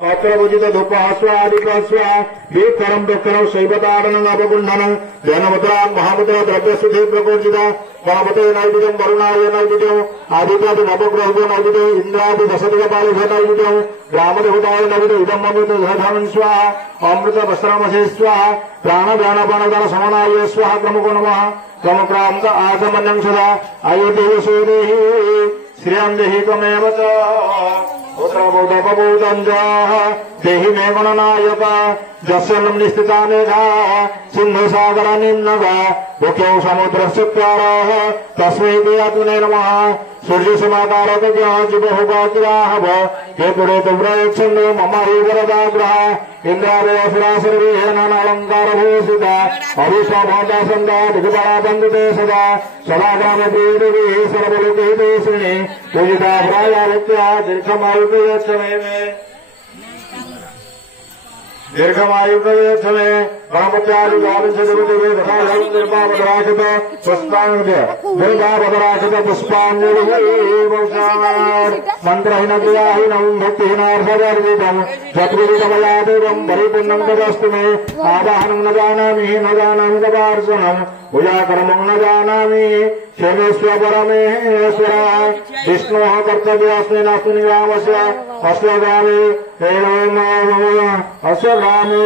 अत्र भुजित धूपस्वादिकस्व दीपरम दक्षिण शैवतारणं अपकुण्डनं जैनमुद्रा महामुद्रा द्रव्यस्थिति प्रकोर्जित गणपते नैवेद्यं वरुणाय नैवेद्यं आदित्यादि नवग्रहो नैवेद्यं इंद्रादि दशदिक्पालिश नैवेद्यं ग्रामदेवताय नैवेद्यं इदं अमृत धनं स्वाहा अमृत वस्त्रमसे स्वाहा प्राण ध्यान प्राणदान समनाय स्वाहा क्रमको नमः क्रमक्रांत आचमन्यं सदा आयुर्देव सूदेहि श्रियं देहि त्वमेव च देहि मे गणनायक जस्वनं निस्थिता मेघा सिंधु सागर निम्नगा मुख्यो समुद्रस्य प्यारः तस्मै देयातुने नमः सूर्य समाकारक जिबहुगाग्राहव केतुरे तुव्रयच्छन्दो मम हि वरदाग्रह इंद्रादय सुरासुरविहेन अलङ्कारभूषिता अभिष्टभवता सन्दा दिग्बला बन्दिते सदा सदाग्रामदेवी सर्वलोकेदेशिनी पूजिता प्रायालक्ष्या दीर्घमायुर्गमे गणपत्यादि द्वादशदेवदेवे पुष्पांजलि मंत्रहीन क्रियाहीनं भक्तिहीनार्थवर्जितं चतुर्विधमयादेवं परिपूर्णं तदस्तु मे आवाहनं न जानामि गवार्चनं पूजाकर्मं न जानामि क्षेमेश्वर परमेश्वर विष्णोः कर्तव्योऽस्मिन् अस्मिन् ग्रामस्य अस्य ग्रामे अस्य ग्रामे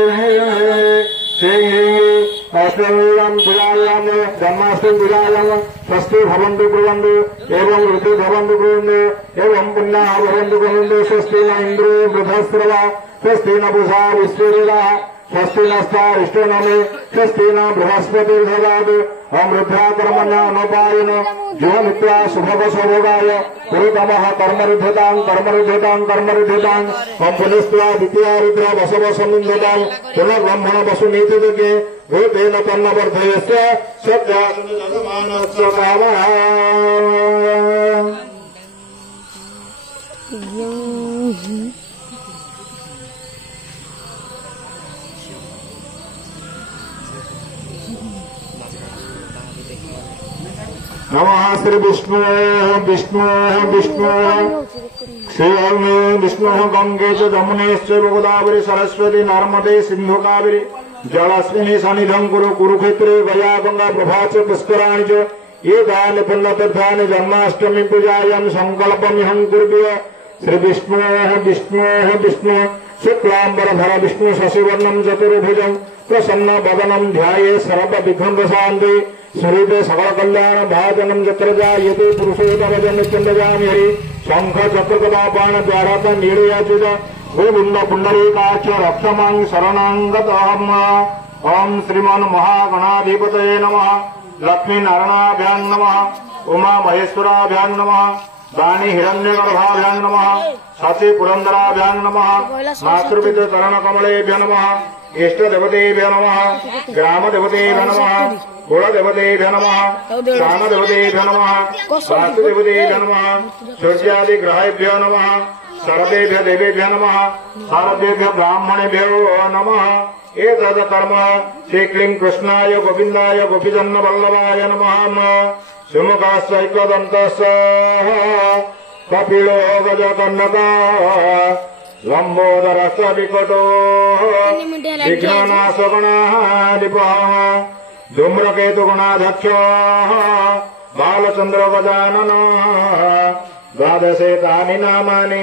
अष्टमीं पूजायां जन्माष्टमी पूजायां स्वस्ति भवन्तु कुर्वन्तु एवं ऋतु भवन्तु कुर्वन्तु एवं पुण्याः भवन्तु कुर्वन्तु स्वस्ति न इन्द्रो बृहस्पतिः स्वस्ति न पूषा विश्ववेदाः स्वस्ति नस्तारिष्टो नमे स्वस्ति न बृहस्पतिर्ददातु अमृद्ध्या कर्मण्यानुपायिनो जीवमित्वा शुभवशोभोगाय पुरुतमः कर्मरुद्धतां हम पुनस्त्वा द्वितीया रुद्र वसव समिन्धतां पुनर्ब्रह्मण वसुनीतिदुगे भूतेन तन्नवर्धयस्य सत्यासुनिजमानस्य कामः नमः श्री विष्णु विष्णु विष्णु श्री विष्णु गंगे च जमुनेश्च गोदावरी सरस्वती नर्मदे सिंधु कावेरी जलस्मिन् सन्निधं कुरु कुरुक्षेत्रे गया गंगा प्रभा च पुष्कराणि च एतानि पुण्यतीर्थानि जन्माष्टमी पूजायां संकल्पमिहं कुर्वय श्री विष्णु विष्णु विष्णु शुक्लांबरधर विष्णु शशिवर्णं चतुर्भुजं प्रसन्न वदनं ध्याये सर्वविघ्नोपशान्ति सुहृदे सकल कल्याण भाजनम जत्र जायते पुरुषोत्तम जन्मचंद्रजामि हरि शंख चक्र गदा बाण द्वारात नीलयाचित गोविंद पुंडरीकाक्ष रक्षमां शरणागतम् ओम श्रीमन् महागणाधिपतये नमः लक्ष्मी नारायणाभ्यां नमः उमा महेश्वराभ्यां नमः वाणी हिरण्यगर्भाभ्यां नमः सची पुरंदराभ्यां नमः मातृपितृ चरण कमलेभ्यो नमः इष्ट देवतेभ्यो नमः ग्राम देवतेभ्यो नमः कुलदेवतेभ्यो नमः शानदेवतेभ्यो नमः वासुदेवतेभ्यो नमः सूर्यादि ग्रहेभ्यो नमः सर्वेभ्यो देवेभ्यो नमः सर्वेभ्यो ब्राह्मणेभ्यो नमः एतद् कर्म श्रीक्लीं कृष्णाय गोविन्दाय गोपीजन्न वल्लभाय नमः सुमुखस्यैकदन्तस्य कपिलो गजकर्णकः लम्बोदरस्य विकटो विघ्ननाशगणाधिपः धूम्रकेतुगुणाध्यक्ष बालचंद्र गजानन द्वादशेतानि नामानि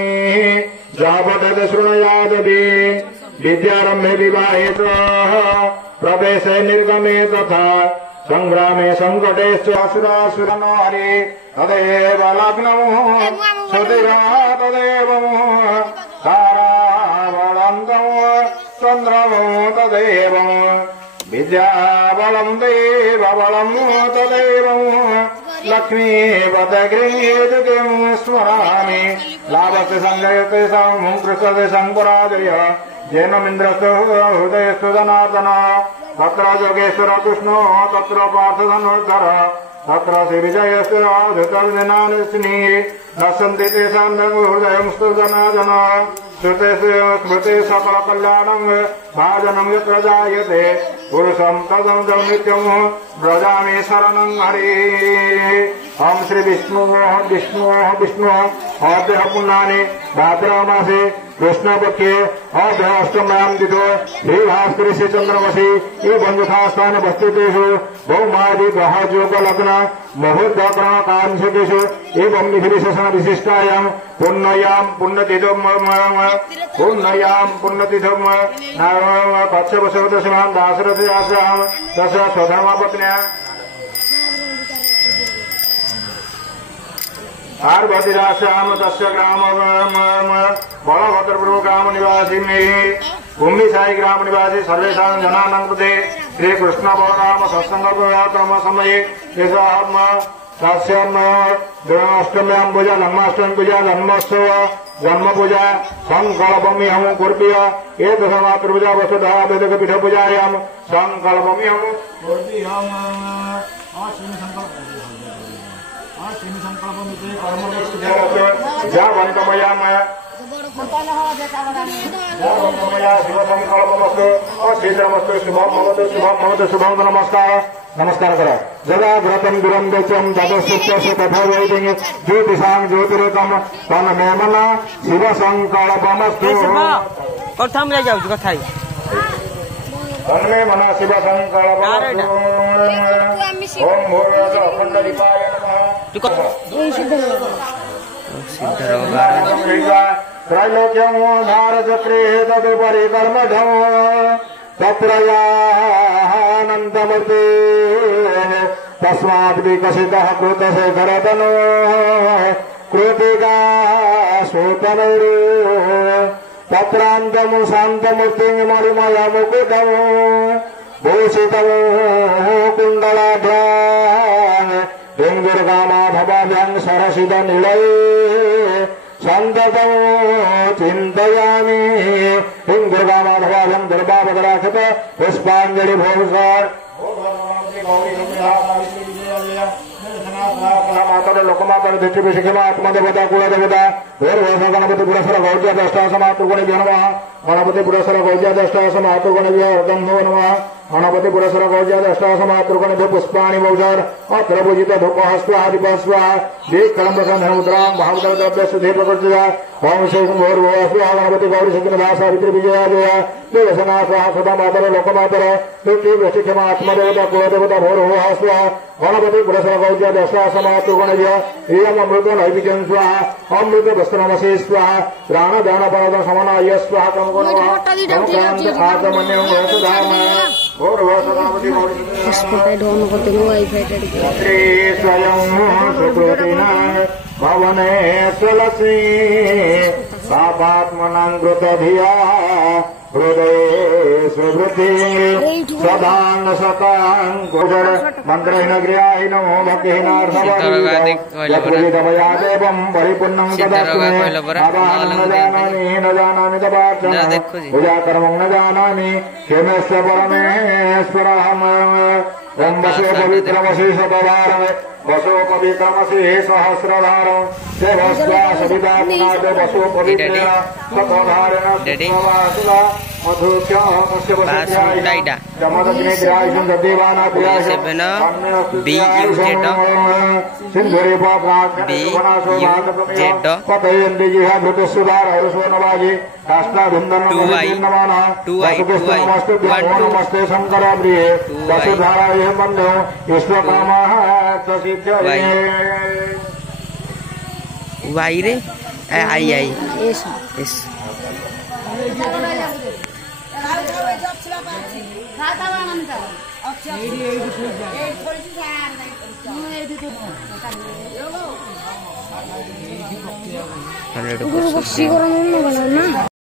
जापठति शृणुयादपि विद्यारम्भे विवाहे च प्रवेशे निर्गमे तथा संग्रामे संकटेश्च असुरासुरनो हरि तदेव लग्नम् सुधिरा तदेव ताराबलन्तम् चन्द्रमो तदेव विद्याबलं देवबलं तदेव लक्ष्मीपदगृहेतु किं स्मरामि लाभस्य संजयते कृष्णते संपराजय जैनमिन्द्रस्य हृदयस्तु जनार्दन तत्र योगेश्वर कृष्णो तत्र पार्थधनुर्धर तत्र श्रीविजयस्य धृतविजनानिस्नि नश्यन्ति तेषां हृदयंस्तु जनार्दन श्रुते स्मृते सकल कल्याणं भाजनं यत्र जायते पुरुषं तदं नित्यं व्रजामि शरणं हरि ओम श्री विष्णु विष्णु विष्णु अद्य पुण्यानि भाद्रमासे कृष्ण पक्षे अष्टम्याम तिथो श्री भास्कर से चंद्रमसी एवं यथास्थान वस्तुतेषु भौमादि ग्रह योग लग्न मुहूर्तकरण कांशकेषु एवं विधिशेषण विशिष्टायाम पुण्ययाम पुण्यतिथम कच्छपशुदशमान दाशरथयास्याम दश स्वधर्मपत्न्या पार्वतीदास्याम तस्य ग्राम बलभद्रपुर ग्राम निवासिनी भूमि साई ग्राम निवासी सर्वेषां जनानां कृते श्री कृष्ण बलराम सत्संग क्रम समये अष्टम्यां पूजा जन्माष्टमी पूजा जन्मोत्सव जन्म पूजा संकल्पमिहं कुर्वय एतदमातृपूजा वसुधा वेदक पीठ पूजायां संकल्पमिहं शुभम नमस्कार नमस्कार करो जदा व्रतम दुरंदचम तदस्य तथा वैदिक ज्योतिषां ज्योतिरेकम तन मेमना शिव संकल्पमस्तु प्रथम ले जाऊ कथाई तन्मे मना शिव संकल्पमस्तु ओम भूर्भुवः अखंड दीपाय नमः त्रैलोक्यं धारचक्रे तदुपरि कर्मढं तत्रयानन्दमूर्ते तस्माद् विकसितः कृतशेखरतनो कृतिका सूतनैरो तत्रान्तं शान्तमूर्तिं मणिमयमुकुटं भूषितं कुण्डलाढ्यां डुङ्गुर्गामाधवाभ्यां सरसितनिलये सन्ततं चिन्तयामि डुङ्गुर्गामाधवाभ्यां दुर्गावदराक्षत पुष्पाञ्जलि भूषण माता लोकमाता दृष्टिभिषेकम आत्मदेवता कुलदेवता भैरव गणपति पुरस्सर गौज्या दष्टासमातृगुणेभ्यो नमः गणपति पुरस्सर गौज्या दष्टासमातृगुणेभ्यो अर्धन्धो नमः गणपति पुरस्सर गौज्या दष्टासमातृगुणेभ्यो पुष्पाणि मौजर अत्र पूजित धूपः स्वाहा दीपः स्वाहा दीपकलम्बसन्धमुद्रां भावद्रव्य सुधे प्रकृतिया ओम श्री भूर्भुवः स्वाहा गणपति गौरी शक्तिनिधा सावित्री विजया जया देवसना स्वाहा सदा मातर लोकमातर दृष्टिभिषेकम आत्मदेवता कुलदेवता भूर्भुवः स्वाहा गणपति पुरस्सर गौज्या दष्टासमातृगुणेभ्यो इयम् अमृतो नैवेद्यं स्वाहा अमृत वस्त्रमसि स्वाहा प्राणदानपरद समनाय स्वाहा स्वयं सुकृतिना भवने तुलसी पापात्मनां कृतधिया हृदये सुवृद्धि सदांग सतांग कुशल मंत्रेण गृहाहिनो भक्तिहीनार्थवया देवं परिपूर्णं तदास्तु न जानामि तवार्चना पूजा कर्मं न जानामि क्षेमेश्वर परमेश्वरहम् ओम वसो पवित्रमसि शतवारं वसो पवित्रमसि सहस्रधारं देवस्वा सवितात्मनाद वसो पवित्रेण शतधारेण सुवासुला मधुक्या तस्य वसुध्याय जमदग्निद्रायं ददेवाना प्रियायं सिंधुरे पाप्राग्निवनासो भागप्रमेय पतयन्ति जिहा भृतसुधार हरसोनवाजी काष्ठाभिन्दनं नमः नमस्ते शंकर प्रिये वसुधाराय बन्धो विश्वकामः ससिद्ध्यये वाई रे आई आई यस बसी गरम